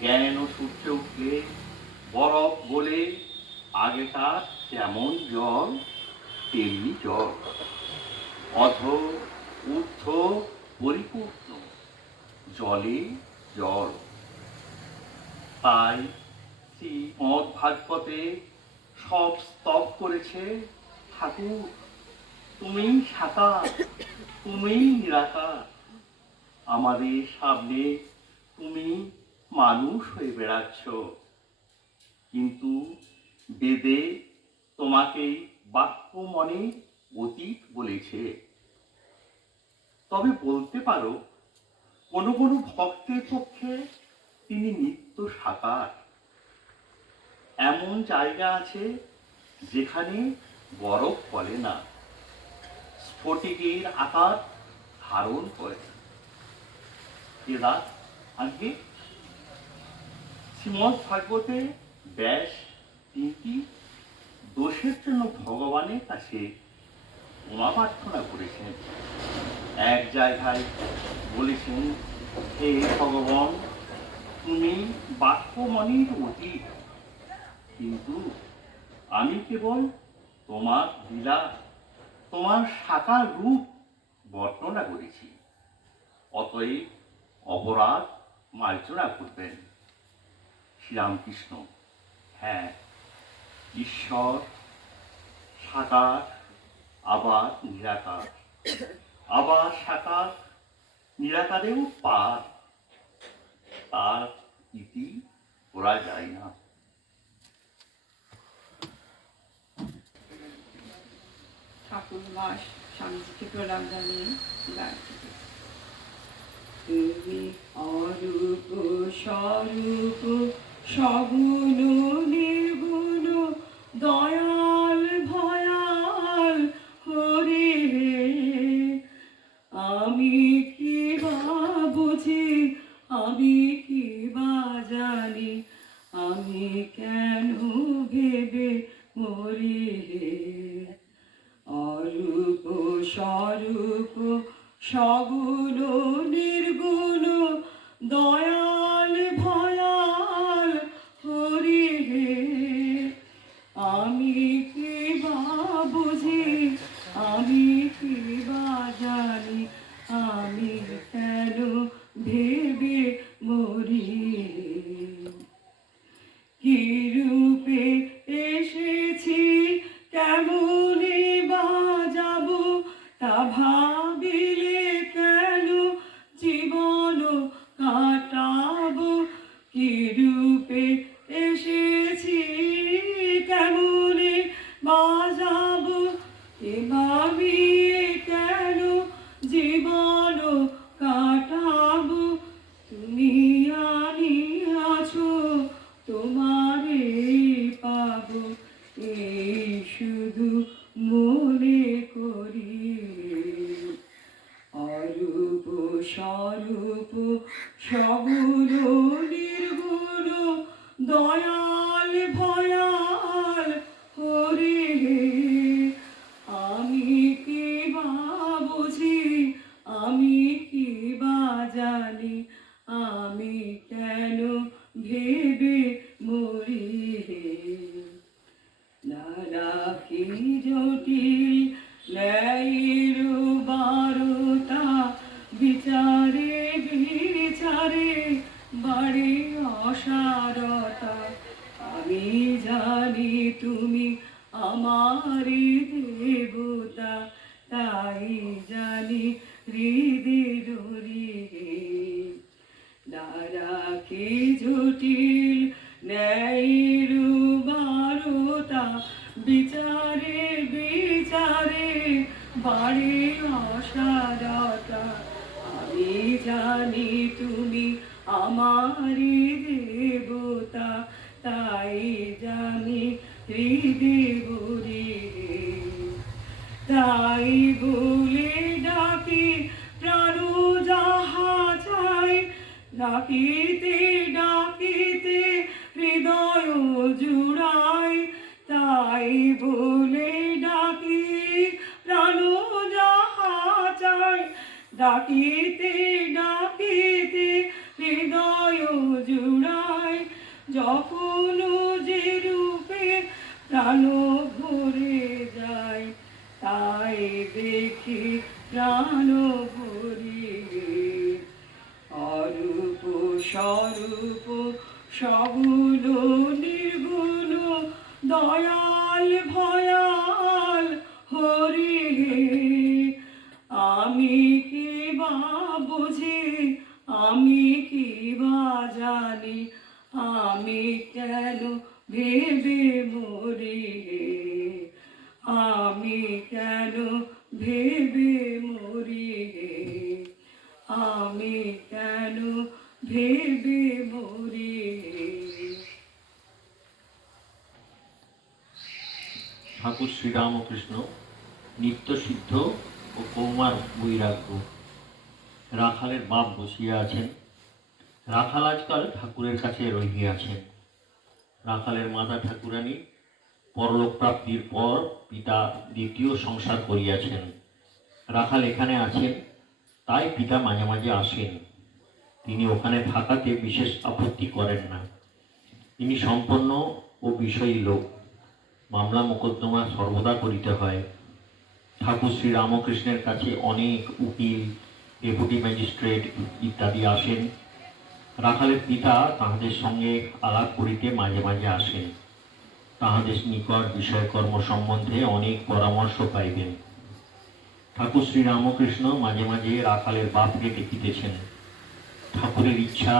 জ্ঞান ও সূর্যে উঠলে বরফ গলে আগেকার যেমন জল তেমনি জল, অধ ঊর্ধ্ব পরিপূর্ণ জলে জল। তাই শ্রীমদ ভাগবতে সব স্তব করেছে, ঠাকুর তুমিই সাকার, তুমিই নিরাকার, আমাদের সামনে তুমি মানুষ হয়ে বেড়াচ্ছ। কিন্তু বেদে তোমাকেই বাক্য মনে অতীত বলেছে। তবে বলতে পারো কোনো কোনো ভক্তের পক্ষে তিনি নিত্য সাকার। এমন জায়গা আছে যেখানে বরফ ফলে না, স্ফটিকের আকার ধারণ করে। কেদার আগে শ্রীমদ ভাগবতে ব্যাস 3টি দোষের জন্য ভগবানের কাছে ক্ষমা প্রার্থনা করেছেন। এক জায়গায় বলেছেন, হে ভগবান, তুমি বাক্যমণির অতীত, কিন্তু আমি কেবল তোমার লীলা, তোমার সাকার রূপ বর্ণনা করেছি, অতএব অপরাধ মার্জনা করবেন। শ্রীরামকৃষ্ণ, হ্যাঁ, ঈশ্বর সাকার, আবার নিরাকার, আবার সাকার, নিরাকারেও পার, তার ইতি করা যায় না। ঠাকুরমা স্বামীজিকে প্রণাম জানিয়ে গায়ত্রী। তুমি অরূপ স্বরূপ সগুণ নির্গুণ দয়াল ভয়াল হরে, আমি কি বা বুঝি, আমি কি বা জানি, আমি কেন ভেবে মরি হে। অরূপ স্বরূপ সগুণ নির্গুণ দয়াল ভয়াল হরি হে, আমি কি বা বুঝি, আমি কি বা জানি, আমি কেন ভেবে মরি হে। কি রূপে এসেছি, কেমনে বা যাব, তা ভাবিলে কেন জীবন কাটাবো। কি রূপে এসেছি, কেমনে বা যাব, এ ভাবিয়ে কেন জীবন কাটাবো। তুমি আনিয়াছো, তোমারে পাবো, এই শুধু মনে করি। অরূপ স্বরূপ সগুণ নির্গুণ দয়াল ভয়াল হরে, আমি কি বা বুঝি, আমি কি বা জানি, আমি কেন ভেবে মরি হে। নানা কি জটিল ন্যায়ের বারতা, বিচারে বিচারে বাড়ে অসারতা। আমি জানি তুমি আমারি দেবতা, তাই জানি হৃদে ডরি হে। নানা কি জটিল ন্যায়ের বারতা, বিচারে বিচারে বাড়ে অসারতা। আমি জানি তুমি আমারি দেবতা, তাই জানি হৃদে বলি হে। তাই বলে ডাকি ডাকিতে ডাকিতে হৃদয় জুড়াই, তাই বলে ডাকি প্রাণ যাহা চাই। ডাকিতে ডাকিতে হৃদয় জুড়াই, যখন যে রূপে প্রাণ ভরে যায়, তাই দেখি প্রাণ ভরে। অরূপ স্বরূপ সগুণ নির্গুণ, দয়াল ভয়াল হরি হে। আমি কি বা বুঝি, আমি কি বা জানি, আমি কেন ভেবে মরি হে। আমি কেন ভেবে মরি হে, আমি কেন ভেবে মরি হে। ঠাকুর শ্রীরামকৃষ্ণ নিত্যসিদ্ধ ও কৌমার বৈরাগ্য। রাখালের বাপ বসিয়া আছেন। রাখাল আজকাল ঠাকুরের কাছে রহিয়াছেন। রাখালের মাতা ঠাকুরানী পরলোক প্রাপ্তির পর পিতা দ্বিতীয় সংসার করিয়াছেন। রাখাল এখানে আছেন, তাই পিতা মাঝে মাঝে আসেন। তিনি ওখানে থাকাতে বিশেষ আপত্তি করেন না। তিনি সম্পন্ন ও বিষয়ী লোক। মামলা মোকদ্দমা সর্বদা করিতে হয়। ঠাকুর শ্রীরামকৃষ্ণের কাছে অনেক উকিল, ডেপুটি ম্যাজিস্ট্রেট ইত্যাদি আসেন। রাখালের পিতা তাহাদের সঙ্গে আলাপ করিতে মাঝে মাঝে আসেন। তাহাদের নিকট বিষয়কর্ম সম্বন্ধে অনেক পরামর্শ পাইবেন। ঠাকুর শ্রীরামকৃষ্ণ মাঝে মাঝে রাখালের বাপকে দেখিতেছেন। ঠাকুরের ইচ্ছা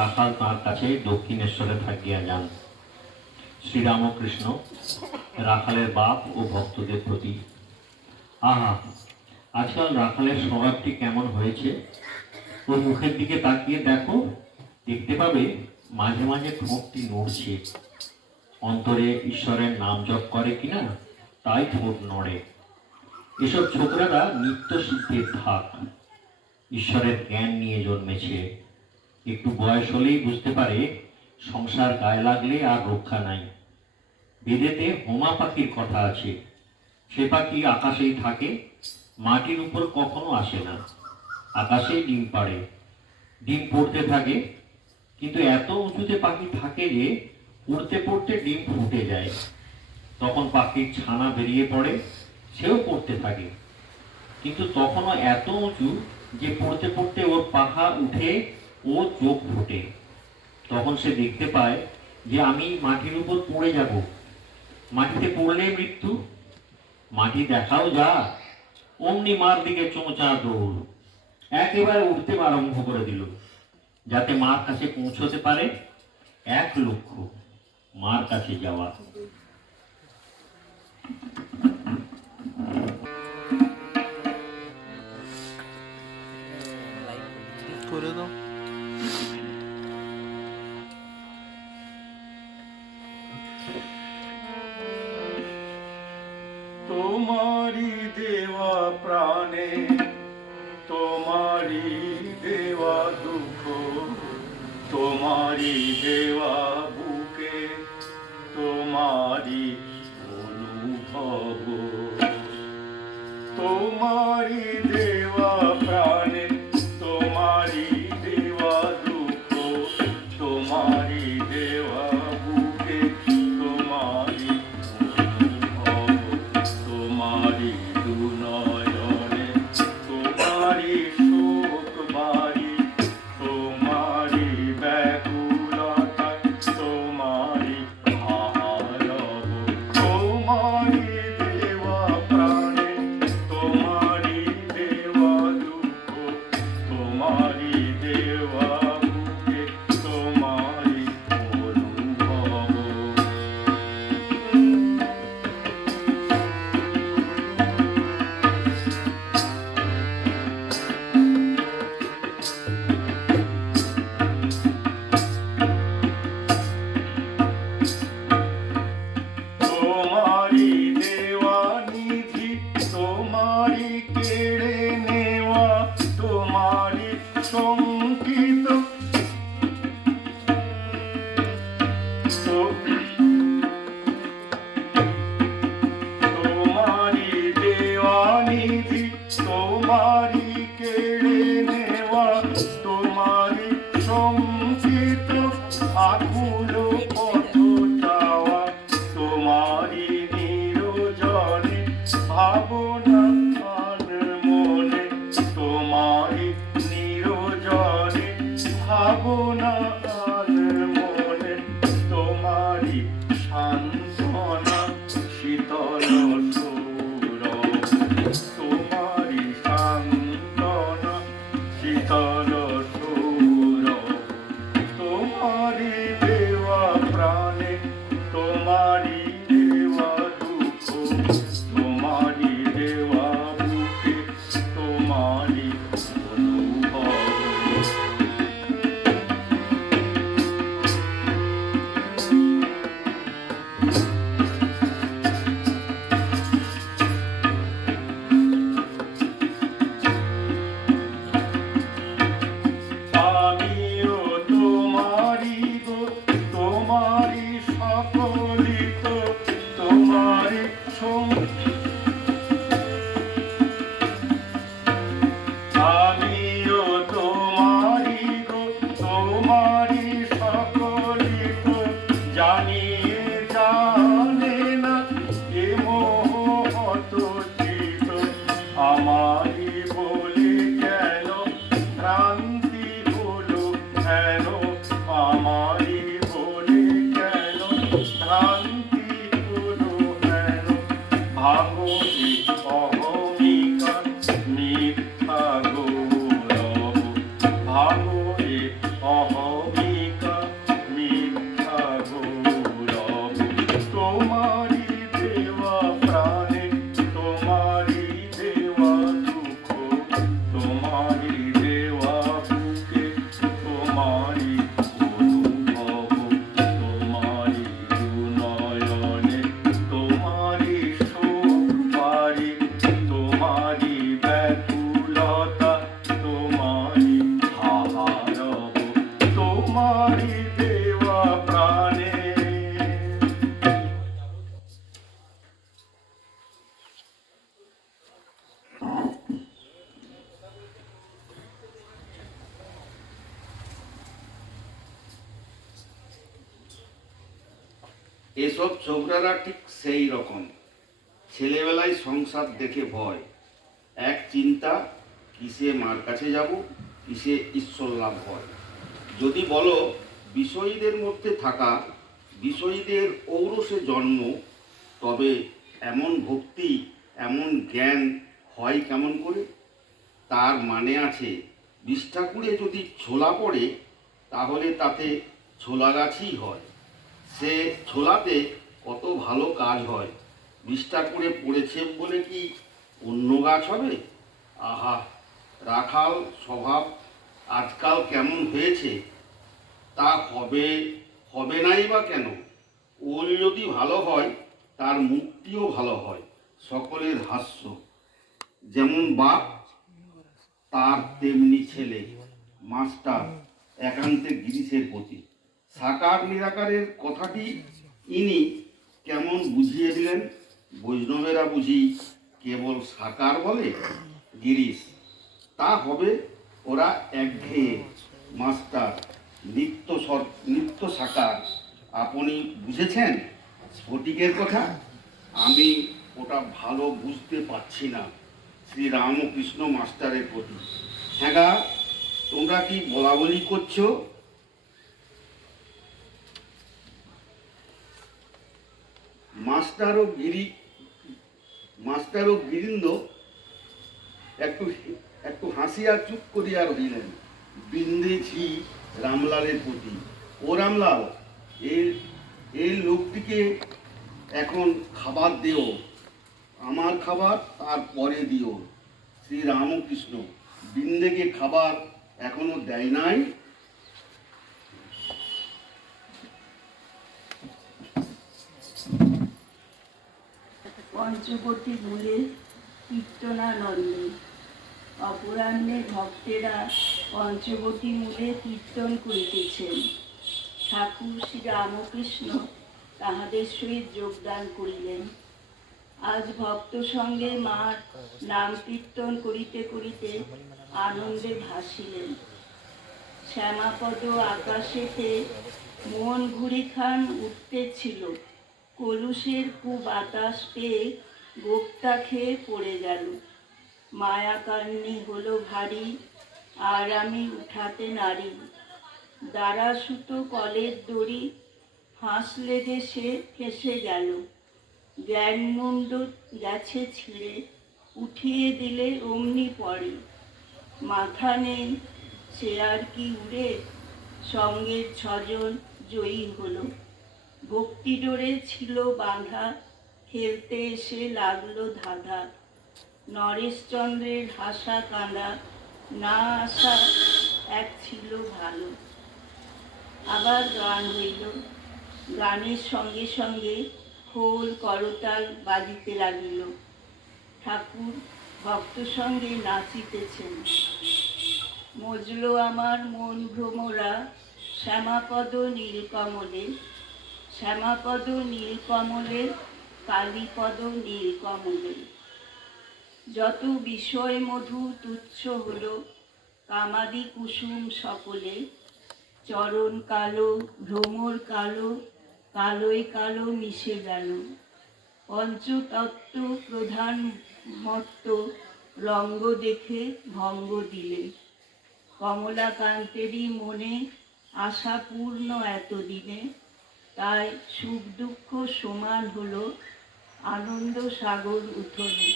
রাখাল তাঁর কাছে দক্ষিণেশ্বরে থাকিয়া যান। শ্রীরামকৃষ্ণ রাখালের বাপ ও ভক্তদের প্রতি। আহা, আজকাল রাখালের স্বভাবটি কেমন হয়েছে! ওর মুখের দিকে তাকিয়ে দেখো, দেখতে পাবে মাঝে মাঝে ঠোঁটটি নড়ছে। অন্তরে ঈশ্বরের নাম জপ করে কিনা, তাই ঠোঁট নড়ে। এসব ছোকরারা নিত্য সিদ্ধের ধাক, ঈশ্বরের জ্ঞান নিয়ে জন্মেছে। একটু বয়স হলেই বুঝতে পারে সংসার গায়ে লাগলে আর রক্ষা নাই। বেদেতে হোমা পাখির কথা আছে। সে পাখি আকাশেই থাকে, মাটির উপর কখনো আসে না। আকাশেই ডিম পাড়ে, ডিম পড়তে থাকে, কিন্তু এত উঁচুতে পাখি থাকে যে পড়তে পড়তে ডিম ফুটে যায়। তখন পাখির ছানা বেরিয়ে পড়ে, সেও পড়তে থাকে, কিন্তু তখনও এত উঁচু যে পড়তে পড়তে ওর পাখা উঠে ও চোখ ফুটে। তখন সে দেখতে পায় যে আমি মাটির উপর পড়ে যাব, মাটিতে পড়লে মৃত্যু। মাটি দেখাও যা, অমনি মার দিকে চোঁচা দৌড়। একেবারে উঠতে আরম্ভ করে দিল, যাতে মার কাছে পৌঁছতে পারে। এক লক্ষ্য, মার কাছে যাওয়া। করে দাও। তোমারি দেওয়া প্রাণে, তোমারি দেওয়া দুঃখ, তোমারি দেওয়া বুকে, তোমারি অনুভব। তোমারি দেওয়া প্রাণে, তোমারি দেওয়া দুঃখ, তোমারি দেওয়া বুকে, তোমারি অনুভব। তোমারি দুনয়নে, তোমারি শোক বাড়ি, তোমারি ব্যাকুলতা, তোমারি আহারব। তোমারি দেওয়া প্রাণে, তোমারি দেওয়া দুঃখ, তোমারি দেওয়া বুকে, তোমারি অনুভব। তোমারি দেওয়া নিধি, তোমারি কেড়ে নেওয়া, তোমারি শঙ্কিত কেড়ে নেওয়া তোমারই সংচিত আকুল পথ চাওয়া তোমারই নিরজনে ভাবনা আন মনে তোমারই নিরজনে ভাবনা আন মনে তোমারই সান্ত্বনা শীতল সৌরভ তোমারই সান্ত্বনা শীতল সৌরভ তোমারই দেওয়া প্রাণে তোমারই দেওয়া দুঃখ তোমারই দেওয়া বুকে তোমারই অনুভব আমিও তোমারই গো তোমারই সকলিত তোমারই আমিও তোমারই গো তোমারই সকলিত জানিয়ে জানে না এ মোহ হত চিত আমারই বলে কেন ভ্রান্তি হলো কেন আমারই বলে কেন ভ্রান্তি হলো কেন ভাঙো এ অহমিকা মিথ্যা গৌরব ভাঙো এ অহমিকা মিথ্যা গৌরব তোমারই দেওয়া প্রাণে তোমারই দেওয়া দুঃখ তোমারই দেওয়া বুকে তোমারই অনুভব তোমারই নয়নে তোমারই সুখ পারি তোমারই ব্যাকুলতা তোমারই হাহারব তোমারই দেওয়া প্রাণে এসব ছোকরারা ঠিক সেই রকম। ছেলেবেলায় সংসার দেখে ভয়, এক চিন্তা কিসে মার কাছে যাব, কিসে ঈশ্বর লাভ হয়। যদি বলো বিষয়ীদের মধ্যে থাকা, বিষয়ীদের ঔরসে জন্ম, তবে এমন ভক্তি এমন জ্ঞান হয় কেমন করে? তার মানে আছে, বিষ ঠাকুরে যদি ছোলা পড়ে তাহলে তাতে ছোলা গাছই হয়। সে ছোলাতে কত ভালো কাজ হয়, বিষ ঠাকুরে পড়েছে বলে কি অন্য গাছ হবে? আহা, রাখাল স্বভাব আজকাল কেমন হয়েছে, তা হবে নাই বা কেন? ওল যদি ভালো হয় তার মুক্তিও ভালো হয়, সকলের হাস্য। যেমন বাপ তার তেমনি ছেলে, মাস্টার একান্তে গিরিশের প্রতি। সাকার নিরাকারের কথাটি ইনি কেমন বুঝিয়ে দিলেন। বৈষ্ণবেরা বুঝি কেবল সাকার বলে, গিরিশ তা হবে ওরা একঘেয়ে মাস্টার, নিত্য সাকার। আপনি বুঝেছেন স্ফটিকের কথা? আমি ওটা ভালো বুঝতে পারছি না শ্রী রামকৃষ্ণ মাস্টারের প্রতি। হ্যাঁ গা, তোমরা কি বলা বলি করছো? মাস্টার ও গিরিন্দ একটু হাসিয়া চুপ করিয়া রহিলেন। বিন্দেছি রামলালের প্রতি। ও রামলাল, এই লোকটিকে এখন খাবার দিও, আমার খাবার তার পরে দিও। শ্রী রামকৃষ্ণ, বিন্দেকে খাবার এখনো দেয় নাই? পঞ্চবটী মূলে কীর্তনানন্দে। অপরাহ্নে ভক্তেরা পঞ্চবটী মূলে কীর্তন করিতেছেন। ঠাকুর শ্রী রামকৃষ্ণ তাহাদের সহিত যোগদান করিলেন। আজ ভক্ত সঙ্গে মার নাম কীর্তন করিতে করিতে আনন্দে ভাসিলেন। শ্যামাপদ আকাশেতে মন ঘুরিখান উঠতেছিল, কলুষের বাতাস পেয়ে গোপ্তা খেয়ে পড়ে গেল। মায়াকান্নি হলো ভারী, আর আমি উঠাতে নারী। দাঁড়া সুতো কলের দড়ি, ফাঁস লেগে সে ফেসে গেল। জ্ঞানমুণ্ড গেছে ছিঁড়ে, উঠিয়ে দিলে অমনি পড়ে। মাথা নেই সে আর কি উড়ে, সঙ্গের ছজন জয়ী হলো। ভক্তি ডোরে ছিল বাঁধা, খেলতে এসে লাগলো ধাঁধা। নরেশচন্দ্রের হাসা কাঁদা, না আসা এক ছিল ভালো। আবার গান হইল, গানের সঙ্গে সঙ্গে খোল করতাল বাজিতে লাগিল। ঠাকুর ভক্ত সঙ্গে নাচিতেছেন। মজলো আমার মন ভ্রমরা, শ্যামাপদ নীলকমলে। শ্যামাপদ নীলকমলে, কালীপদ নীলকমলে। যত বিষয় মধু তুচ্ছ হলো, কামাদি কুসুম সকলে। চরণ কালো, ভ্রমর কালো, কালোয় কালো মিশে গেল। পঞ্চতত্ত্ব প্রধান মত্ত, রঙ্গ দেখে ভঙ্গ দিলে। কমলাকান্তেরই মনে আশা পূর্ণ এতদিনে, তাই সুখ দুঃখ সমান হলো আনন্দ সাগর উঠোনে।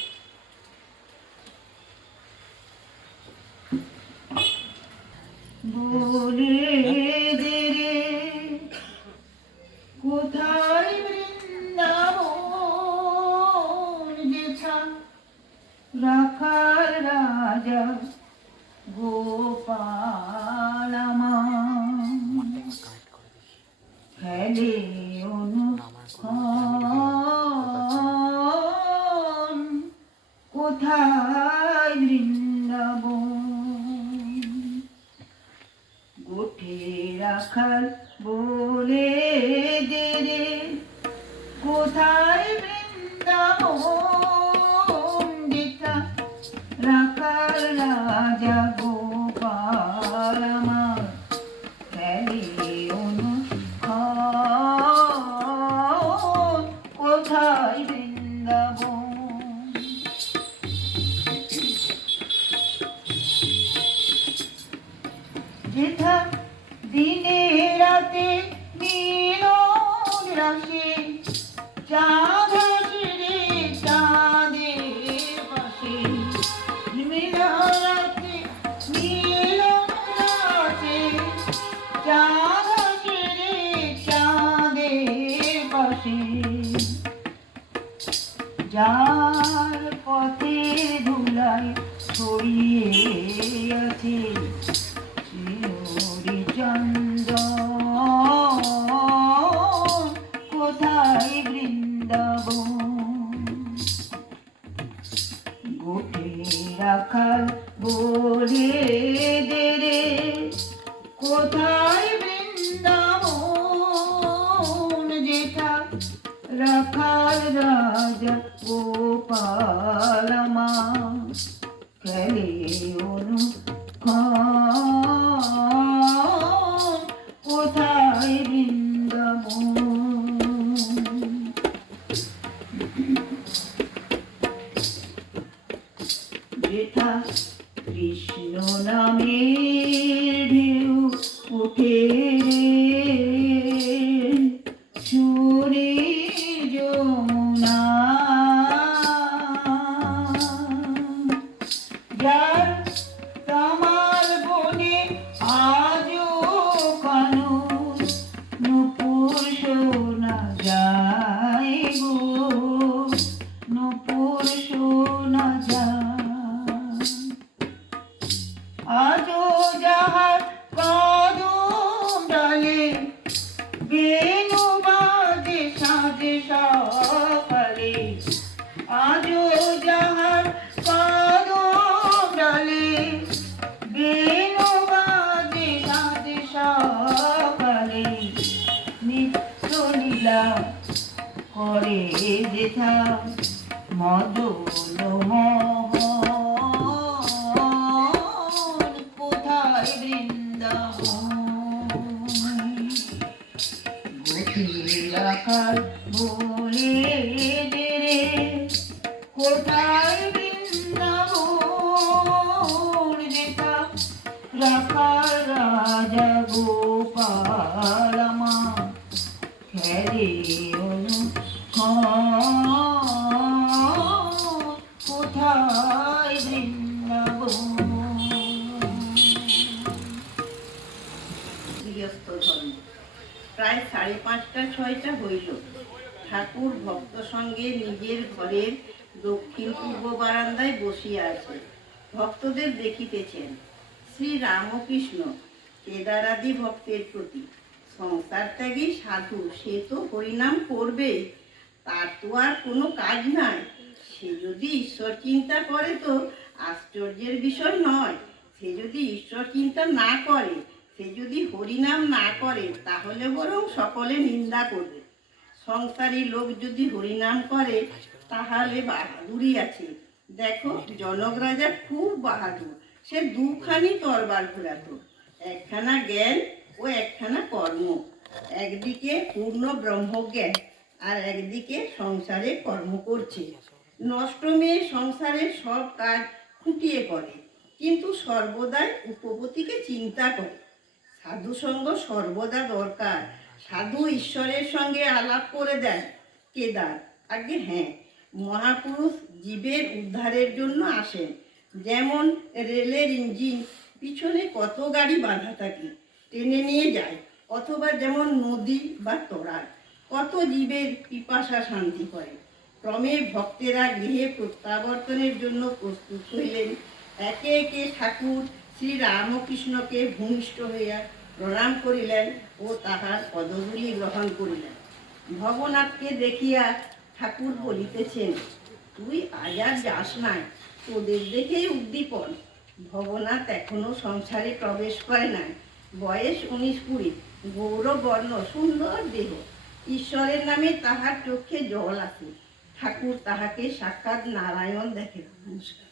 বলে দে রে কোথায় বৃন্দাবন, যেথা রাখার রাজা গোপাল আমার। খেলে অনুক্ষণ কোথায় বৃন্দাবন। গোঠে রাখাল বলে দে রে কোথায় বৃন্দাবন, যেথা রাখাল রাজা গোপাল আমার। খেলে অনুক্ষণ কোথায় বৃন্দাবন। যেথা দিনে রাতে মিলন রাশে, চাঁদ আসে রে চাঁদের পাশে। মিলন রাতে মিলন রাশে, চাঁদ আসে রে চাঁদের পাশে। যার পথের ধুলায় ছড়িয়ে আছে চন্দন, কোথায় বৃন্দাবন। গোঠে রাখাল বলে দে রে কোথায় বৃন্দাবন, যেথা রাখাল রাজা গোপাল আমার। খেলে অনুক্ষণ কোথায় বৃন্দাবন। যেথা কৃষ্ণ নামের ঢেউ উঠে সুরে যমুনা। যার তামাল বনে আজও কানু নূপুর শোনা যায় গো, নূপুর শোনা যায়। আজও যাহার কদম ডালে বেণু বাজে সাজে সকালে। আজও যাহার কদম ডালে বেণু বাজে সাজে সকালে। নিত্য লীলা করে যেথা মদন মোহন কোথায় বৃন্দাবন গভীর আকার বলে দে রে কোথায় বৃন্দাবন যেটা রাখার রাজা গোপাল আমার খেলে কোথায় বৃন্দাবন। গৃহস্থ ধর্ম প্রায় 5:30-6টা হইল। ঠাকুর ভক্ত সঙ্গে নিজের ঘরের দক্ষিণ পূর্ব বারান্দায় বসিয়া আছে, ভক্তদের দেখিতেছেন। শ্রী রামকৃষ্ণ কেদারাদি ভক্তের প্রতি সংসার ত্যাগী সাধু, সে তো হরিনাম করবেই, তার তো আর কোনো কাজ নাই। সে যদি ঈশ্বর চিন্তা করে তো আশ্চর্যের বিষয় নয়। সে যদি ঈশ্বর চিন্তা না করে, সে যদি হরিনাম না করে, তাহলে বরং সকলে নিন্দা করবে। সংসারী লোক যদি হরিনাম করে তাহলে বাহাদুরি আছে। দেখো জনক রাজা খুব বাহাদুর, সে দুখানি তরবার ঘোরাতো, একখানা জ্ঞান ও একখানা কর্ম। একদিকে পূর্ণ ব্রহ্মজ্ঞান আর একদিকে সংসারে কর্ম করছে। নষ্ট মেয়ে সংসারের সব কাজ খুঁটিয়ে করে, কিন্তু সর্বদাই উপপতিকে চিন্তা করে। সাধুসঙ্গ সর্বদা দরকার। সাধু ঈশ্বরের সঙ্গে আলাপ করে দেন। কেদার আগে হ্যাঁ, মহাপুরুষ জীবের উদ্ধারের জন্য আসেন। যেমন রেলের ইঞ্জিন পিছনে কত গাড়ি বাঁধা থাকে, টেনে নিয়ে যায়। অথবা যেমন নদী বা তরার কত জীবের পিপাসা শান্তি করে। ক্রমে ভক্তেরা গৃহে প্রত্যাবর্তনের জন্য প্রস্তুত হইলেন। একে একে ঠাকুর শ্রী রামকৃষ্ণকে ভূমিষ্ঠ হইয়া প্রণাম করিলেন ও তাহার পদধূলি গ্রহণ করিলেন। ভবনাথকে দেখিয়া ঠাকুর বলিতেছেন, তুই আজ আর যাস নাই, তোদের দেখেই উদ্দীপন। ভবনাথ এখনো সংসারে প্রবেশ করে নাই, বয়স 19-20, গৌরবর্ণ, সুন্দর দেহ। ঈশ্বরের নামে তাহার চোখে জল আসে। ঠাকুর তাহাকে সাক্ষাৎ নারায়ণ দেখেন। নমস্কার।